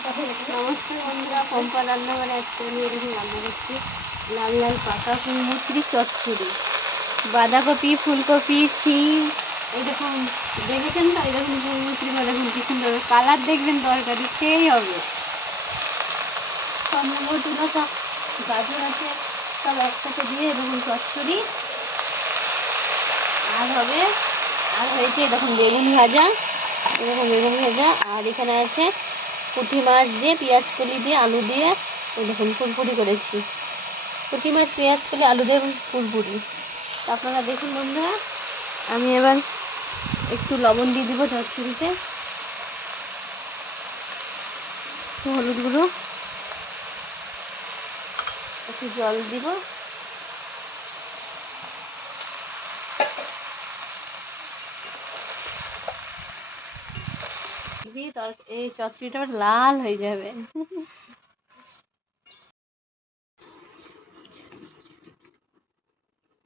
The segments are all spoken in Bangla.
নমস্কার বন্ধুরা, পম্পা রান্নাঘরে আজকে আমি এরকম রান্না করছি লাল লাল পাকা কুমড়োর চচ্চড়ি। বাঁধাকপি, ফুলকপি, শিম, এরকম দেখেছেন তো? এরকম কুমড়োর দেখুন কি সুন্দর কালার, দেখবেন তরকারি সেই হবে। সব কুমড়ো সব গাজর আছে, সব একসাথে দিয়ে এরকম চচ্চড়ি আর হবে। আর হয়েছে এরকম বেগুন ভাজা, আর এখানে আছে পুঁটি মাছ দিয়ে পেঁয়াজ কলি দিয়ে আলু দিয়ে দেখুন ফুলপুরি করেছি। পুঁটি মাছ পেঁয়াজ কলি আলু দিয়ে ফুলপুরি। তো আপনারা দেখুন বন্ধুরা, আমি এবার একটু লবণ দিয়ে দিব চচ্চড়িতে, একটু হলুদ গুঁড়ো, একটু জল দিব, দিয়ে এই চচ্চড়িটা লাল হয়ে যাবে।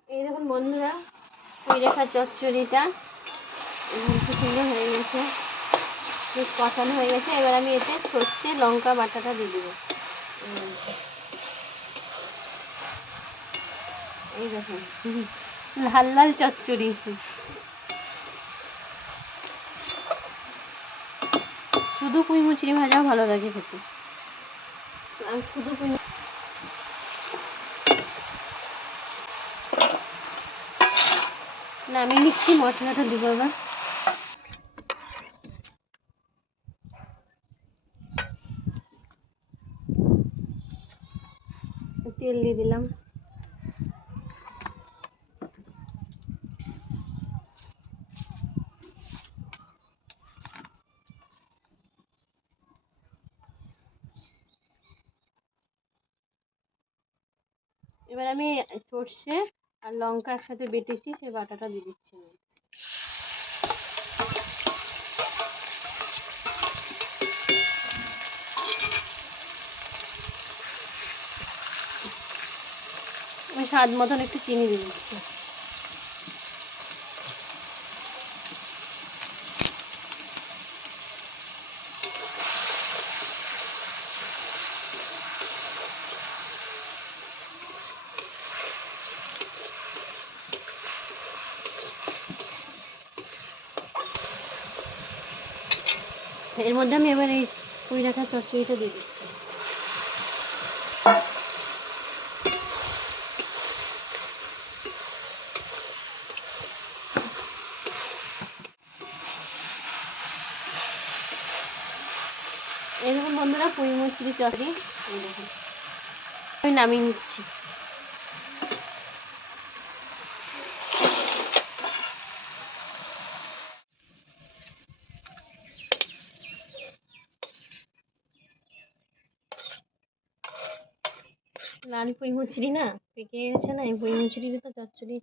এই দেখুন বন্ধুরা, ওই রেখা চচ্চড়িটা খুব সুন্দর হয়ে গেছে, বেশ কষানো হয়ে গেছে। এবার আমি এতে সর্ষে লঙ্কা বাটাটা দিয়ে দেবো। এই দেখুন লাল লাল চচ্চড়ি। শুধু পুঁই মুচড়ি ভাজাও ভালো লাগে খেতে। শুধু নামিয়ে নিচ্ছি, মশলাটা দিব এবার। তেল দিয়ে দিলাম, এবার আমি সর্ষে আর লঙ্কা একসাথে বেটেছি, সেই বাটাটা দিয়ে দিচ্ছি। আমি স্বাদ মতন একটু চিনি দিয়ে দিচ্ছি। এর মধ্যে আমি এবার এই পুঁই রাখা চচ্চড়িটা দিয়ে দিচ্ছি। এরকম বন্ধুরা পুঁই মুচড়ি চচ্চড়ি আমি নামিয়ে নিচ্ছি। লাল পুঁই মুচড়ি না পেকে গেছে না, এই পুঁই মুচড়ি তো চচ্চড়ি